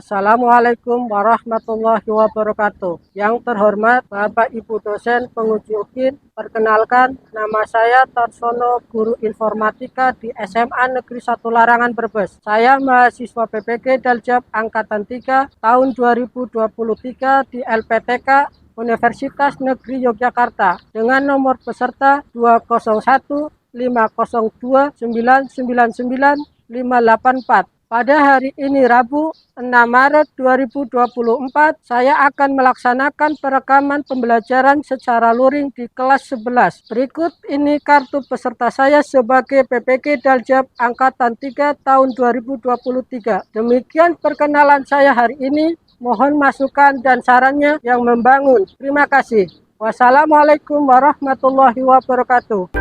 Assalamualaikum warahmatullahi wabarakatuh. Yang terhormat Bapak Ibu dosen penguji UKIN, perkenalkan nama saya Tarsono, guru informatika di SMA Negeri 1 Larangan Brebes. Saya mahasiswa PPG Daljab Angkatan 3 tahun 2023 di LPTK Universitas Negeri Yogyakarta dengan nomor peserta 201 502 999 584. Pada hari ini Rabu 6 Maret 2024, saya akan melaksanakan perekaman pembelajaran secara luring di kelas 11. Berikut ini kartu peserta saya sebagai PPG Daljab Angkatan 3 tahun 2023. Demikian perkenalan saya hari ini. Mohon masukan dan sarannya yang membangun. Terima kasih. Wassalamualaikum warahmatullahi wabarakatuh.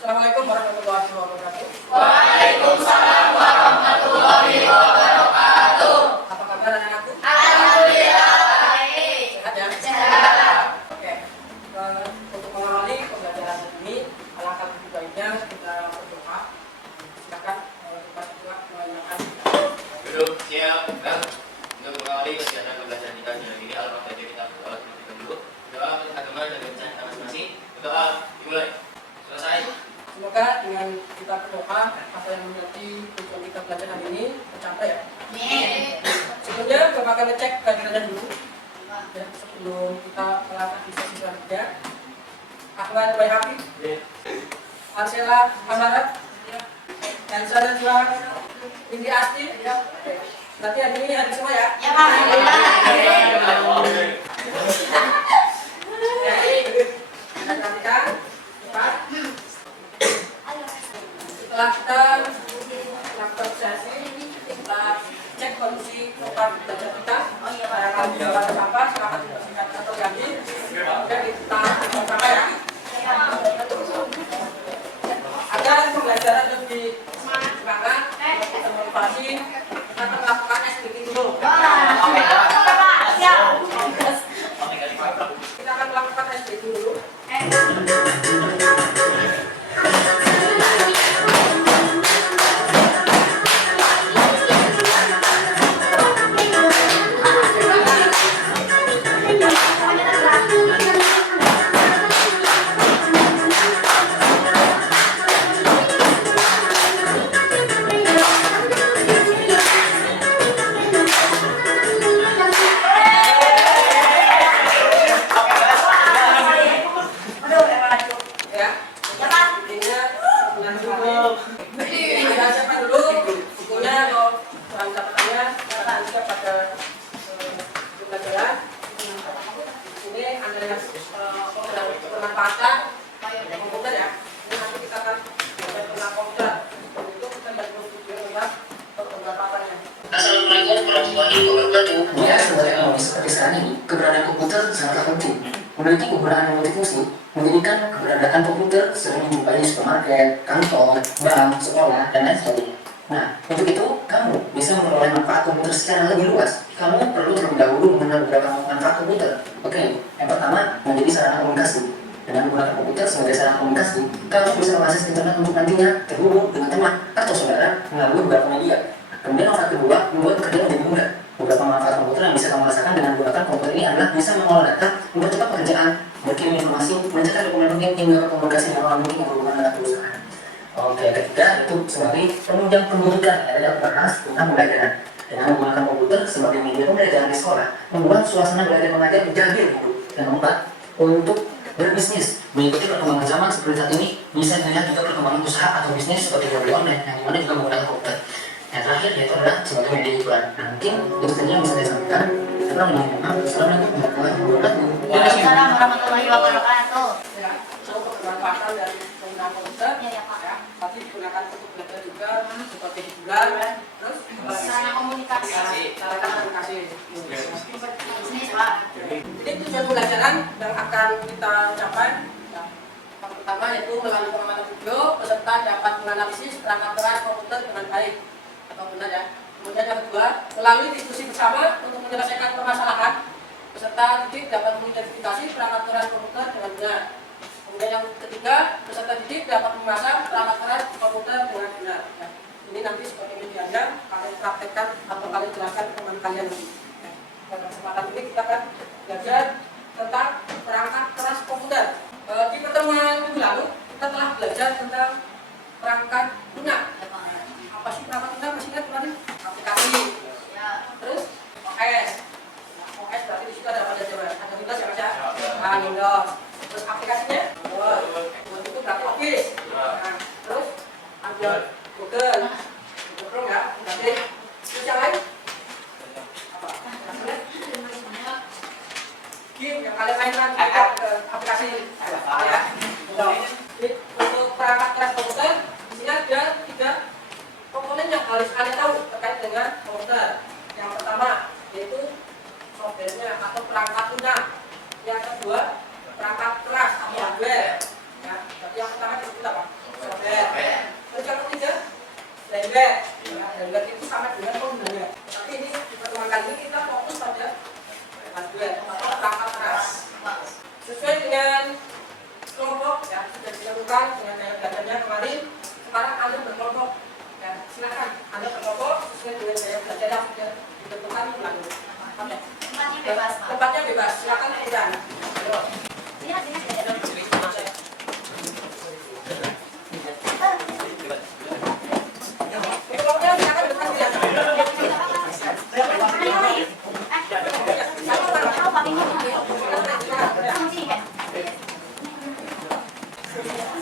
Assalamualaikum warahmatullahi wabarakatuh. Waalaikumsalam warahmatullahi wabarakatuh. Apa kabar anak-anakku? Alhamdulillah baik. Sehat ya? Sehat. Oke. Untuk mengawali pembelajaran ini, alangkah lebih baiknya kita berdoa. Silakan kita berdoa menanyakan. Duduk siap. Untuk mengawali kegiatan pembelajaran kita hari ini, alhamdulillah kita berdoa terlebih dahulu. Doa agama dan bacaan masing-masing. Doa dimulai. Selesai. Semoga dengan kita berdoa, apa yang menjadi tujuan kita belajar hari ini tercapai ya. Sebelumnya coba akan ngecek kehadirannya dulu. Ya, sebelum kita melangkah di sesi selanjutnya. Ahwan Bayhaqi, Arsela Amarat, Elsa Najwa, Indi Asti. Nanti hari ini hari semua ya. Ya Pak. Perhatikan, cepat. Setelah kita melakukan sesi, kita cek kondisi tempat belajar kita. Barangkali bisa ada sampah, silakan dibersihkan atau ganti. Kemudian kita buka ya. Agar pembelajaran lebih semangat, termotivasi, kita akan melakukan SBT dulu. Kita akan melakukan SBT dulu. Ya, sebagai analis seperti sekarang ini, keberadaan komputer sangatlah penting. Memiliki kegunaan multifungsi, menjadikan keberadaan komputer sering dijumpai di supermarket, kantor, bank, sekolah, dan lain sebagainya. Nah, untuk itu, kamu bisa memperoleh manfaat komputer secara lebih luas. Kamu perlu terlebih dahulu mengenal beberapa manfaat komputer. Oke, yang pertama, menjadi sarana komunikasi. Dengan menggunakan komputer sebagai sarana komunikasi, kamu bisa mengakses internet untuk nantinya terhubung dengan teman atau saudara melalui beberapa media. Kemudian manfaat kedua, membuat kerja menjadi mudah. Beberapa manfaat komputer yang bisa kamu rasakan dengan menggunakan komputer ini adalah bisa mengolah data, mempercepat pekerjaan, berkirim informasi, mencetak dokumen penting, hingga komunikasi dengan orang penting yang berhubungan dengan perusahaan. Oke, ketiga itu sebagai penunjang pendidikan yang dapat bahas tentang pembelajaran. Dengan menggunakan komputer sebagai media pembelajaran di sekolah, membuat suasana belajar mengajar menjadi hidup. Dan keempat, untuk berbisnis, mengikuti perkembangan zaman seperti saat ini, bisa dilihat juga perkembangan usaha atau bisnis seperti jual beli online yang dimana juga menggunakan komputer. terakhir yaitu adalah sebagai media hiburan. Nah, mungkin itu saja yang bisa saya sampaikan. Assalamualaikum warahmatullahi wabarakatuh. Waalaikumsalam warahmatullahi wabarakatuh. Ya, untuk kebermanfaatan dari penggunaan komputer ya, tadi digunakan untuk belajar juga seperti hiburan, terus Sarana komunikasi. sarana komunikasi. Bisnis, Pak. Jadi tujuan pembelajaran yang akan kita capai ya, yang pertama yaitu melalui pengamatan video peserta dapat menganalisis perangkat keras komputer dengan baik atau benar ya. Kemudian yang kedua, melalui diskusi bersama untuk menyelesaikan permasalahan peserta didik dapat mengidentifikasi perangkat keras komputer dengan benar. Kemudian yang ketiga, peserta didik dapat memasang perangkat keras komputer dengan benar. Ya. Ini nanti seperti medianya kalian praktekkan atau kalian jelaskan ke teman kalian nanti. Ya. Pada kesempatan ini kita akan belajar tentang perangkat keras komputer. Di pertemuan minggu lalu kita telah belajar tentang perangkat lunak. Apa sih perangkat lunak? Masih ingat kemarin? Aplikasi. Terus OS. OS berarti di situ ada apa saja? Ada Windows ya Mas ya? Windows. Terus aplikasinya? Word itu berarti Office. Nah, terus Android, Google Chrome ya, berarti. Terus yang lain? Apa? Game yang kalian mainkan aplikasi ya. Jadi untuk perangkat keras komputer, di sini ada 3 komponen yang harus kalian tahu terkait dengan komputer. Yang pertama yaitu softwarenya atau perangkat lunak. Yang kedua perangkat keras atau hardware. Ya, berarti yang pertama disebut apa? Software. Terus yang ketiga firmware. Ya, firmware itu sama dengan penggunanya. Tapi ini di pertemuan kali ini kita fokus pada hardware atau perangkat keras. Sesuai dengan kelompok ya sudah ditentukan dengan gaya belajarnya kemarin. Sekarang Anda berkelompok. Ya, silakan Anda berkelompok sesuai dengan gaya belajar yang sudah ditentukan ulang. Tempatnya bebas, Pak. Tempatnya bebas. Silakan kemudian. Lihat, lihat. Kelompoknya silakan depan kalian.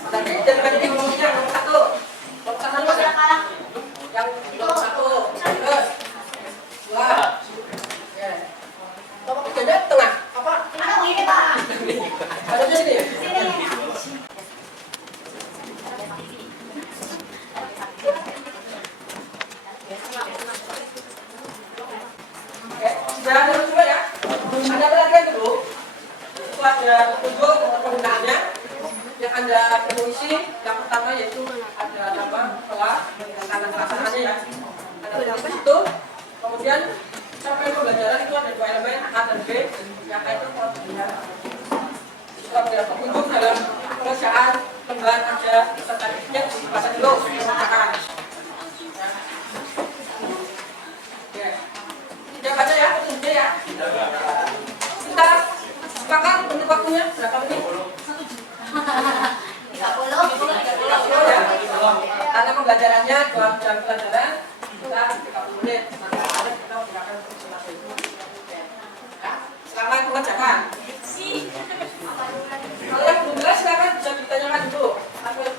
Tadi dari kelompoknya nomor 1. Kelompok 1 Mas ya? Yang kelompok 1. Terus 2. Ya. Kelompok 3 tengah. Apa? Ada di sini ya? Oke, sudah ada semua ya? Ada perhatian dulu. Itu ada petunjuk untuk penggunaannya yang Anda perlu isi. Yang pertama yaitu ada nama, kelas, dan tanda pelaksanaannya ya. Ada tulis itu. Kemudian sampai pembelajaran itu ada 2 elemen A dan B yang itu pembelajaran. Kita belajar petunjuk dalam pengerjaan lembaran kerja serta tiket bahasa dulu mengerjakan. Tidak baca ya, petunjuknya ya. Kita sepakat untuk waktunya berapa menit? 30 ya. Karena pembelajarannya 2 jam pelajaran, kita 30 menit. Nanti ada kita gunakan presentasi. Ya, selamat mengerjakan. Kalau yang belum jelas silakan bisa ditanyakan dulu. Aku ya.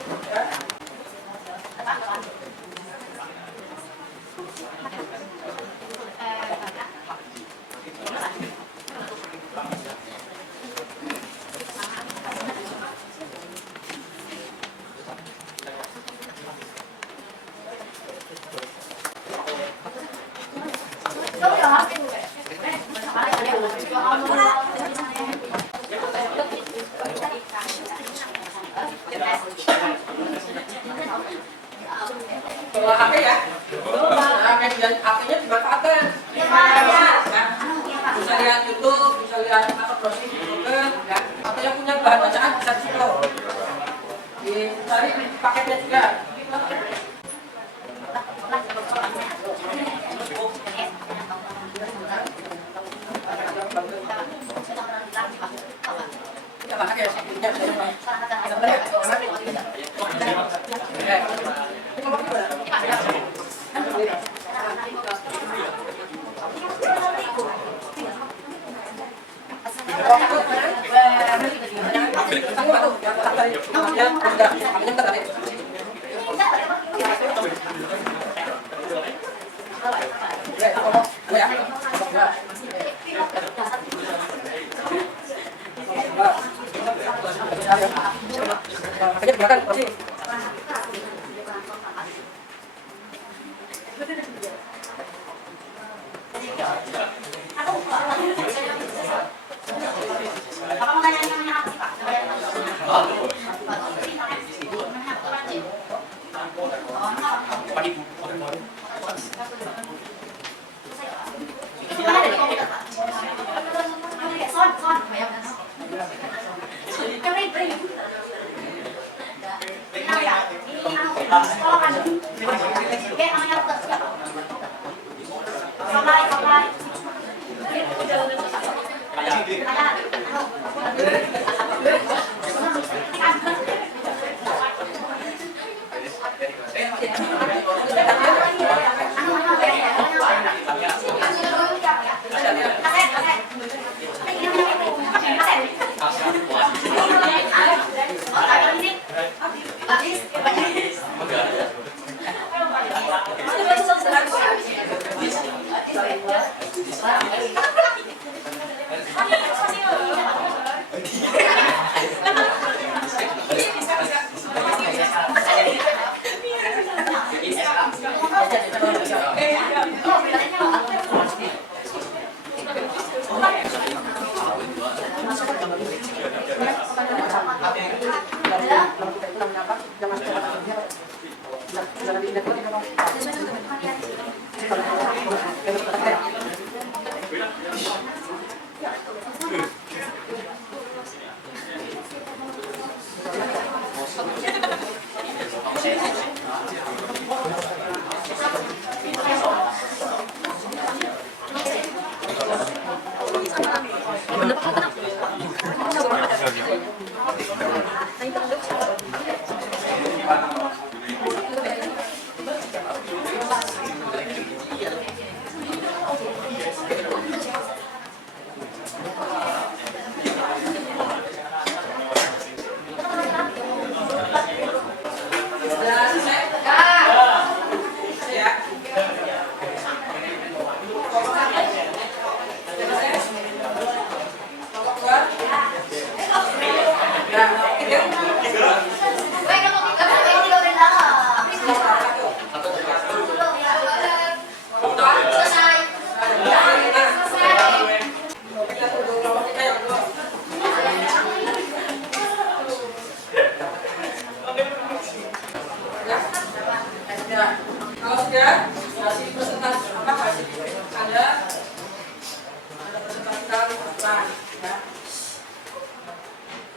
Bawa HP ya. Nah, kemudian HP-nya dimanfaatkan. Bisa lihat YouTube, bisa lihat atau browsing di Google, ya. Atau yang punya bahan bacaan bisa di situ. Dicari paketnya juga. Kita pakai ya, sepertinya bisa coba. Ya. Kakinya di belakang, posisi. Apa mau tanya apa sih Pak? Itu mana dari komputer Pak? Son, banyak kan? Keren. Ini ya, ini sekolah kan? Oke, namanya siapa? Supply.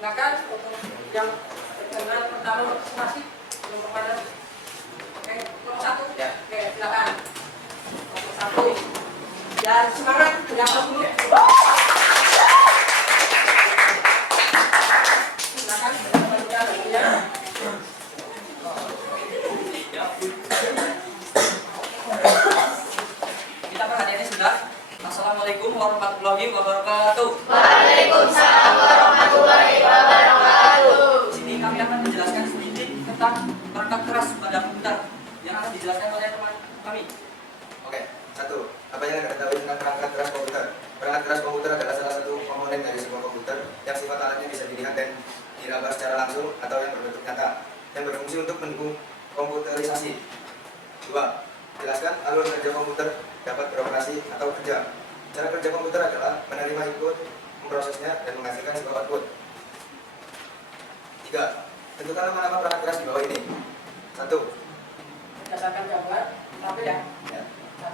Silakan untuk yang berkenan pertama masih belum pada. Oke, nomor 1. Oke, silakan. Nomor 1. Dan semangat yang dulu. Silakan berbicara ya. Kita perhatiannya sudah. Assalamualaikum warahmatullahi wabarakatuh. Waalaikumsalam warahmatullahi wabarakatuh. Di sini kami akan menjelaskan sedikit tentang perangkat keras pada komputer yang akan dijelaskan oleh teman kami. Oke, 1. Apa yang Anda ketahui tentang perangkat keras komputer? Perangkat keras komputer adalah salah satu komponen dari sebuah komputer yang sifat alatnya bisa dilihat dan diraba secara langsung atau yang berbentuk nyata, yang berfungsi untuk mendukung komputerisasi. 2. Jelaskan alur kerja komputer dapat beroperasi atau kerja. Cara kerja komputer adalah menerima input, memprosesnya, dan menghasilkan sebuah output. 3. Tentukan nama-nama perangkat keras di bawah ini. 1. Berdasarkan jawaban, apa ya?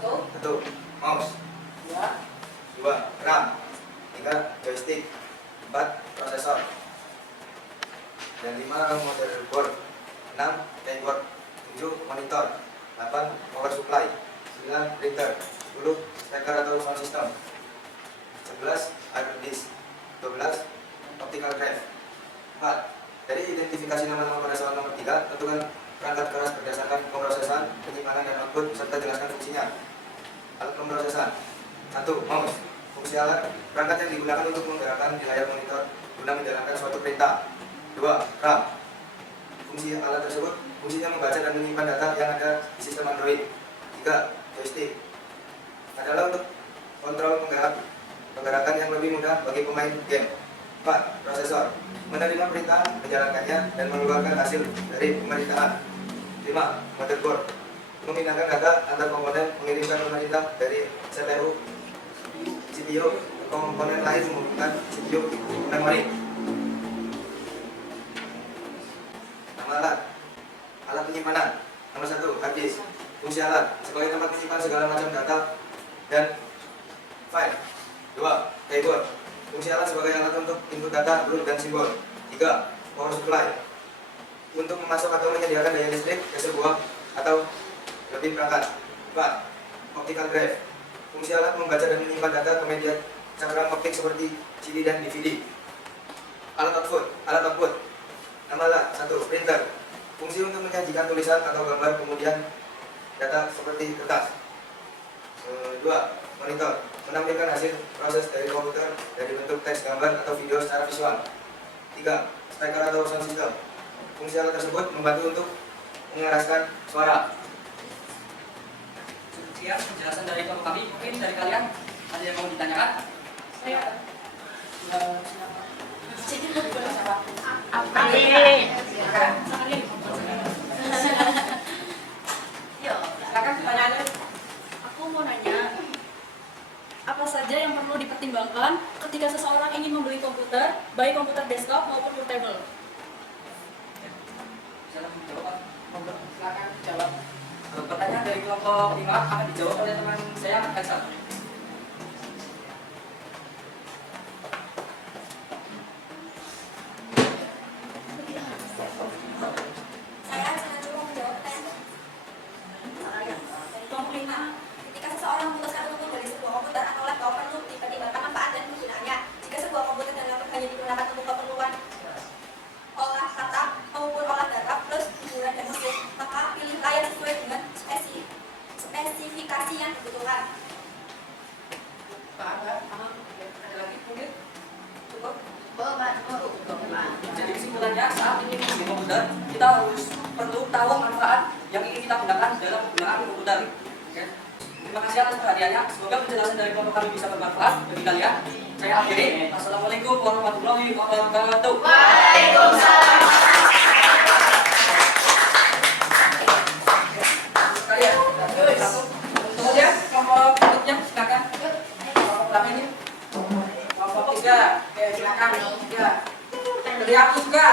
1. Mouse. 2. RAM. 3. Joystick. 4. Prosesor. Dan 5. Motherboard. 6. Keyboard. 7. Monitor. 8. Power supply. 9. Printer. 10. Speaker atau sound system. 11. Hard disk. 12. Optical drive. 4. Dari identifikasi nama-nama pada soal nomor 3, tentukan perangkat keras berdasarkan pemrosesan, penyimpanan, dan output, serta jelaskan fungsinya. Alat pemrosesan. 1. Mouse. Fungsi alat, perangkat yang digunakan untuk menggerakkan di layar monitor guna menjalankan suatu perintah. 2. RAM. Fungsi alat tersebut, fungsinya membaca dan menyimpan data yang ada di sistem Android. 3. Joystick. adalah untuk kontrol pergerakan yang lebih mudah bagi pemain game. 4. Prosesor menerima perintah, menjalankannya, dan mengeluarkan hasil dari pemerintahan. 5. Motherboard memindahkan data antar komponen, mengirimkan perintah dari CPU, CPU ke komponen lain menggunakan CPU memori. Nama alat penyimpanan. Nomor 1, hard disk. Fungsi alat sebagai tempat menyimpan segala macam data dan file. 2. Keyboard. Fungsi alat sebagai alat untuk input data, huruf, dan simbol. 3. Power supply. Untuk memasok atau menyediakan daya listrik ke sebuah atau lebih perangkat. 4. Optical drive. Fungsi alat membaca dan menyimpan data ke media cakram optik seperti CD dan DVD. Alat output. Nama alat. 1. Printer. Fungsi untuk menyajikan tulisan atau gambar kemudian data seperti kertas. 2. Monitor. Menampilkan hasil proses dari komputer dari bentuk teks, gambar, atau video secara visual. 3. Speaker atau sound system. Fungsi alat tersebut membantu untuk mengeraskan suara. Sekian penjelasan dari kelompok kami. Mungkin dari kalian ada yang mau ditanyakan? Saya. Silakan pertanyaannya. Aku mau nanya, apa saja yang perlu dipertimbangkan ketika seseorang ingin membeli komputer, baik komputer desktop maupun portable? Silakan jawab. Pertanyaan dari kelompok 5 akan dijawab oleh teman saya, Hansal. Saya coba menjawab kelompok 5. Ketika seseorang memutuskan untuk membeli sebuah komputer atau laptop, perlu dipertimbangkan manfaat dan penggunaannya. Jika sebuah komputer dan laptop hanya digunakan untuk keperluan olah kata maupun olah data plus hiburan dan musik, maka pilih layar sesuai dengan spesifikasi yang dibutuhkan. Pak, ada lagi mungkin? Cukup? Jadi kesimpulannya, saat ini membeli komputer, kita harus perlu tahu manfaat yang ingin kita gunakan dalam penggunaan komputer. Oke. Terima kasih atas perhatiannya. Semoga penjelasan dari kelompok kami bisa bermanfaat bagi kalian. Saya akhiri. Assalamualaikum warahmatullahi wabarakatuh. Waalaikumsalam. Kalian, kemudian kelompok berikutnya silakan. Kelompok ini. Kelompok 3. Oke, silakan. 3. Dari aku juga.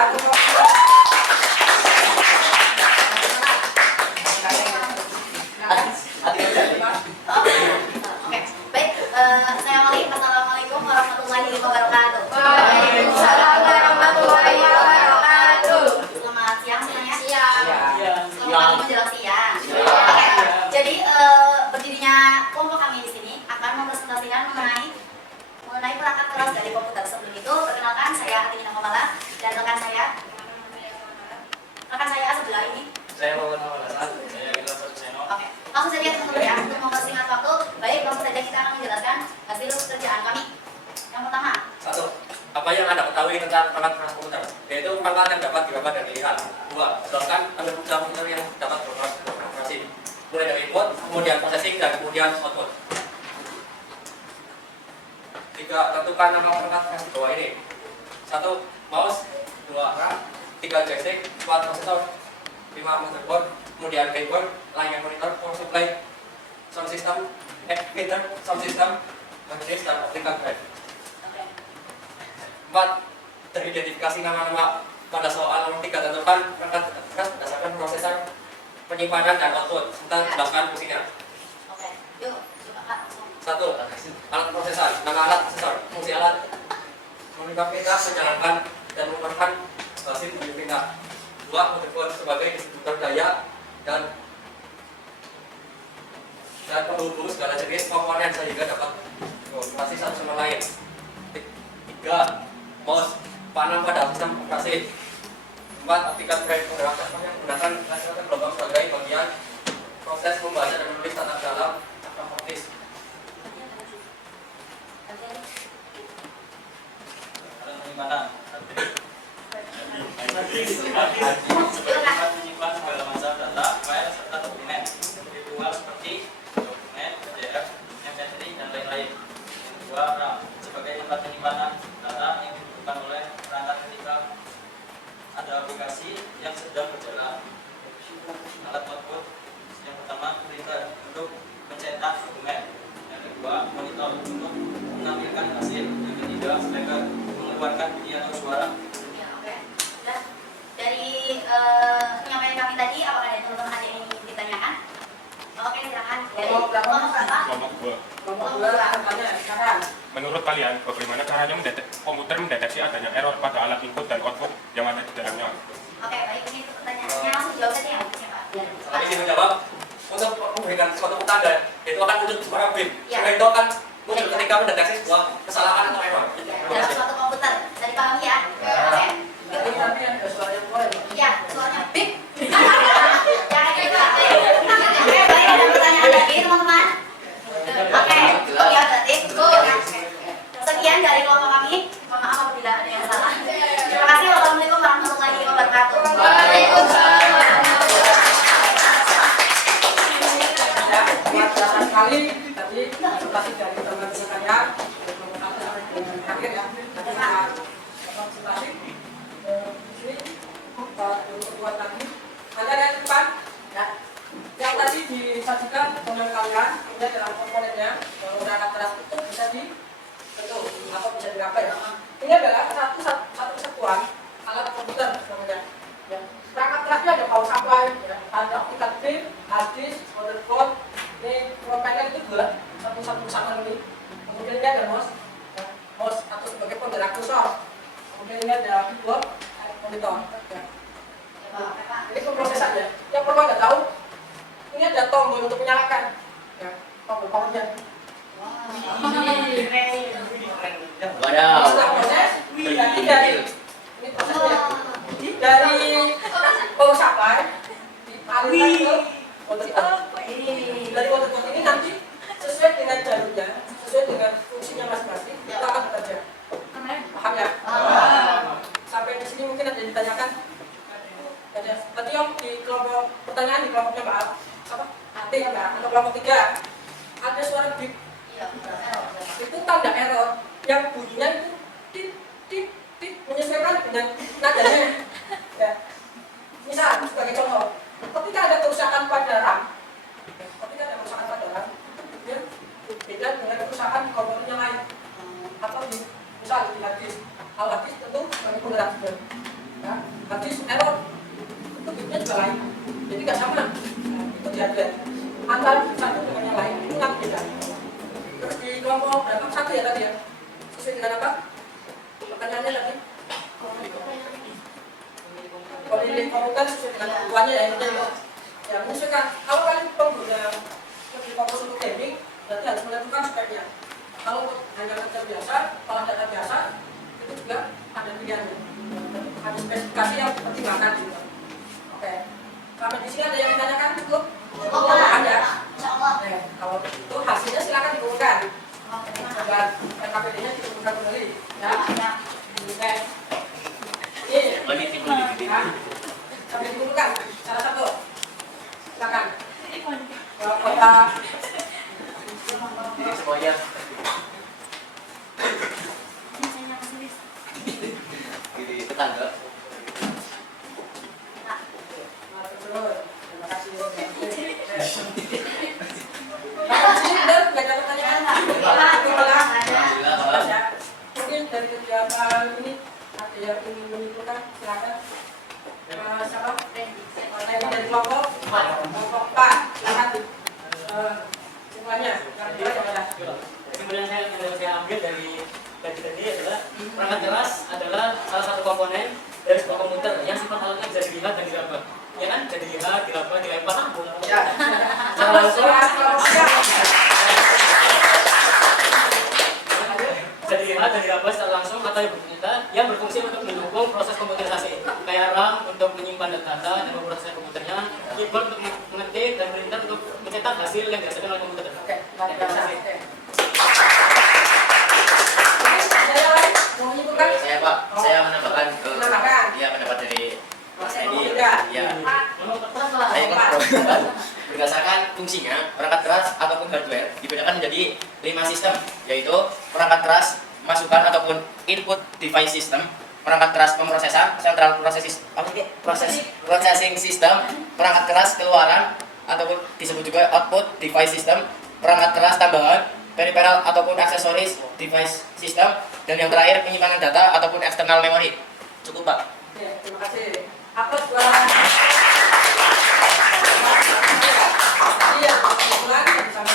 Oke, baik. Saya awali. Assalamualaikum warahmatullahi wabarakatuh. Waalaikumsalam warahmatullahi wabarakatuh. Selamat siang semuanya. Siang. Selamat menjelang siang. Oke, jadi berdirinya kelompok kami di sini akan mempresentasikan mengenai perangkat keras dari komputer. Sebelum itu, perkenalkan saya Atina Komala dan rekan saya sebelah ini. Saya mau kenal saya Ilham Seno. Oke, langsung saja teman-teman ya, untuk mempersingkat waktu, baik langsung saja kita akan menjelaskan hasil kerjaan kami. Yang pertama, 1. Apa yang Anda ketahui tentang perangkat keras komputer? Yaitu perangkat yang dapat dibaca dan dilihat. 2. Jelaskan alur komputer yang dapat beroperasi. Mulai dari input, kemudian processing, dan kemudian output. 3. Tentukan nama perangkat keras di bawah ini. 1. Mouse. 2. RAM. 3. Joystick. 4. Prosesor. 5. Motherboard. Kemudian keyboard, layar monitor, power supply, sound system, meter, sound system, hard disk, dan optical drive. 4. Teridentifikasi nama-nama pada soal nomor 3. Tentukan perangkat keras berdasarkan prosesor, penyimpanan, dan output, serta jelaskan fungsinya. oke, yuk, coba Kak. 1. Alat prosesor. Nama alat prosesor. Fungsi alat mengubah perintah, menjalankan, dan mengeluarkan hasil dari perintah. 2. Motherboard sebagai distributor daya dan penghubung segala jenis komponen sehingga dapat berkomunikasi satu sama lain. 3. Mouse, panel pada sistem operasi. 4. Optical drive, perangkat yang menggunakan rata-rata gelombang sebagai bagian proses membaca dan menulis tanda dalam cakram optis. Penyimpanan menyimpan segala macam data, file, serta dokumen virtual seperti dokumen, PDF, Kelompok berapa? Kelompok 2. Kelompok 2 pertanyaan sekarang. Menurut kalian, bagaimana caranya komputer mendeteksi adanya error pada alat input dan output yang ada di dalamnya? Oke, baik, ini pertanyaannya langsung jawab saja ya, Pak. Saya ingin menjawab untuk memberikan suatu tanda itu akan muncul sebuah bit. Ya. Sehingga itu akan muncul ketika mendeteksi sebuah kesalahan atau error. Dalam suatu komputer, bisa dipahami ya? Oke. Jadi tapi ada suara yang keluar ya. Iya, suaranya bip. Jangan gitu. Oke, baik, ada pertanyaan lagi teman-teman. Oke, ya berarti. Sekian dari kelompok kami. Mohon maaf apabila ada yang salah. Terima kasih. Wassalamualaikum warahmatullahi wabarakatuh. Ya, buat dasar sekali tadi presentasi dari teman-teman saya kelompok 1 sampai dengan akhir ya. Nanti kita presentasi di sini buat lagi. Ada yang depan ya. Yang tadi disajikan dengan kalian kemudian dalam komponennya perangkat keras itu bisa dibentuk atau bisa diraba ya. Ini adalah satu kesatuan alat komputer namanya. Ya. Perangkat kerasnya ada power supply, ya. Ada optical pin, hard disk, motherboard. Ini propeller itu dua satu sama ini. Kemudian ini ada mouse, ya. Mouse atau sebagai penggerak kursor. Kemudian ini ada keyboard, monitor. Ya. Ini pemrosesan ya. Yang perlu Anda tahu, ini ada tombol untuk menyalakan. Ya, tombol powernya. Setelah proses, dari ini prosesnya. Dari power supply dialihkan ke motherboard. Dari motherboard ini nanti sesuai dengan jalurnya, sesuai dengan fungsinya masing-masing, kita akan bekerja. Paham ya? Sampai di sini mungkin ada yang ditanyakan. Ada. Berarti Om di kelompok pertanyaan di kelompoknya Mbak apa? Nanti ya, untuk kelompok 3 ada suara bip. Itu tanda error yang bunyinya itu tit tit tit menyesuaikan dengan nadanya. Ya. Misal sebagai contoh, ketika ada kerusakan pada RAM, ya, beda dengan kerusakan di komponen yang lain. Atau misal di hard disk, kalau hard disk tentu sebagai penggerak juga. Ya, hard disk error itu bitnya juga lain, jadi nggak sama. Nah, itu diatur antara satu dengan yang lain itu nggak beda. Terus di kelompok berapa? 1 ya tadi ya, sesuai dengan apa? Pertanyaannya tadi. Pemilih komputer sesuai dengan kebutuhannya ya itu ya menyesuaikan. Kalau kalian pengguna lebih fokus untuk gaming, berarti harus menentukan speknya. Kalau untuk hanya kerja biasa, kalau data biasa, itu juga ada pilihannya. Ada spesifikasi yang dipertimbangkan juga. Oke. Sampai di sini ada yang ditanyakan cukup? Ada. Kalau itu hasilnya silakan dikumpulkan. Coba RKPD-nya dikumpulkan kembali. Ya. Oke. Ini. Sampai dikumpulkan. Salah satu. Silakan. Kota. Semuanya. Di tetangga. Terima kasih. Benar, nggak ada pertanyaan. Mungkin dari kegiatan ini ada yang ingin menyimpulkan, silakan. Siapa? Dari kelompok 4, silakan. Semuanya. Kemudian saya ambil dari tadi adalah perangkat keras adalah salah satu komponen dari sebuah komputer yang sifat alatnya bisa dilihat dan diraba. Ya kan? Bisa dilihat, diraba, dilempar. Ya. Bisa dilihat dan diraba secara langsung atau yang berfungsi untuk mendukung proses komputerisasi. Kayak RAM untuk menyimpan data dan memproses komputernya, keyboard untuk mengetik dan printer untuk mencetak hasil yang dihasilkan oleh komputer. Oke, terima kasih. Saya Pak, saya menambahkan ke pendapat dari Mas Edi. Ya, saya berdasarkan fungsinya perangkat keras ataupun hardware dibedakan menjadi 5 sistem, yaitu perangkat keras masukan ataupun input device system, perangkat keras pemrosesan central processing system, perangkat keras keluaran ataupun disebut juga output device system, perangkat keras tambahan peripheral ataupun aksesoris device system, dan yang terakhir penyimpanan data ataupun external memory. Cukup Pak. Ya, terima kasih. Apa suara? Iya, kebetulan sama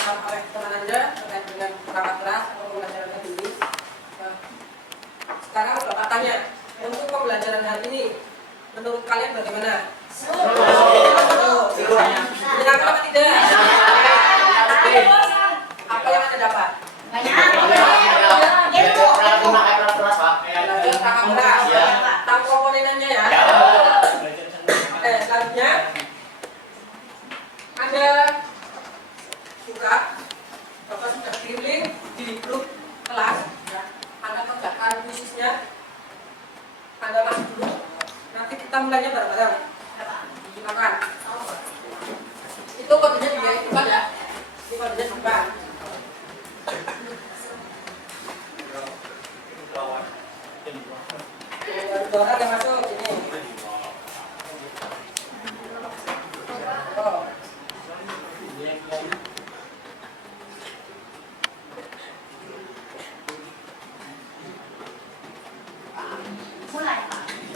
buka, Bapak sudah kirim link di grup kelas, ya. Anda kerjakan khususnya, Anda masuk dulu. Nanti kita mulainya bareng-bareng. Silakan. Itu kodenya di depan ya. Ini kodenya di depan. Dua orang yang masuk ini. Oh.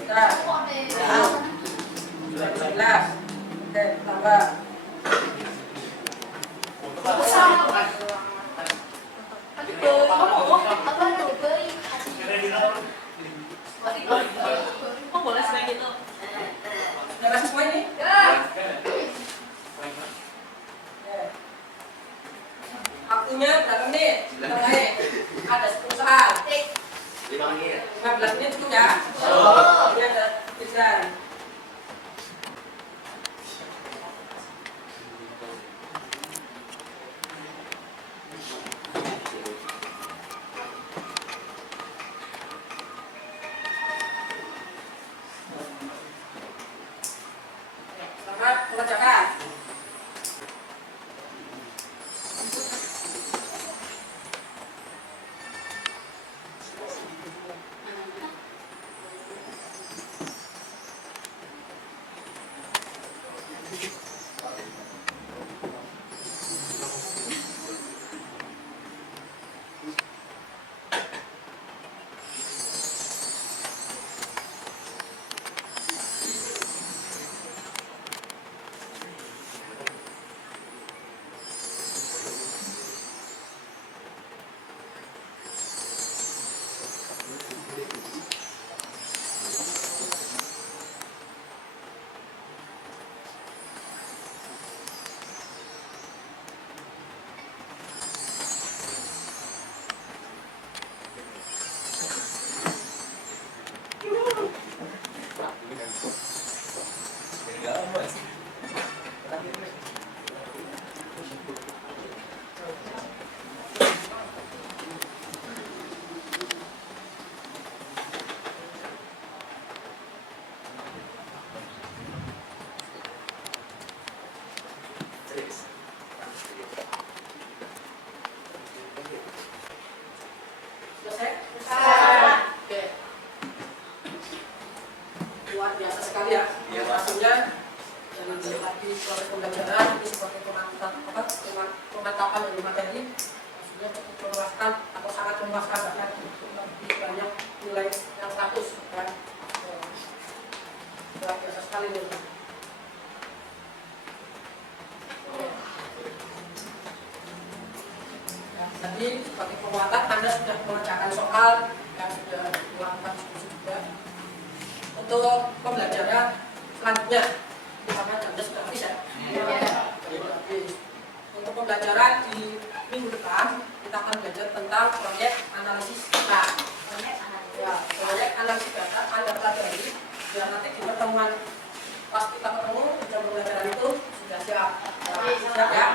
Sudah. Sudah 11. Oke, tambah. Sudah kasih semua ini? Waktunya berapa menit? Kita mulai. Ada 10 soal. 5 menit. 15 menit cukup ya? Ini ada tulisan. Selamat mengerjakan. Selesai? Oke. Luar biasa sekali ya. Hasilnya dari tadi proses pembelajaran ini sebagai pemantapan dari materi, maksudnya cukup memuaskan atau sangat memuaskan, bahkan lebih banyak nilai yang 100 kan. Luar biasa sekali nih. Tadi sebagai penguatan Anda sudah mengerjakan soal yang sudah melakukan diskusi juga. Untuk pembelajaran selanjutnya, sama Anda sudah habis ya? Untuk pembelajaran di minggu depan, kita akan belajar tentang proyek analisis data. Proyek analisis data Anda pelajari, biar nanti di pertemuan pas kita ketemu di jam pembelajaran itu sudah siap. Siap ya?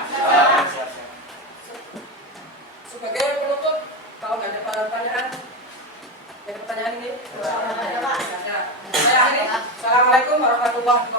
Sebagai penutup, kalau nggak ada pertanyaan, ada pertanyaan ini? Saya akhiri. Assalamualaikum warahmatullahi wabarakatuh.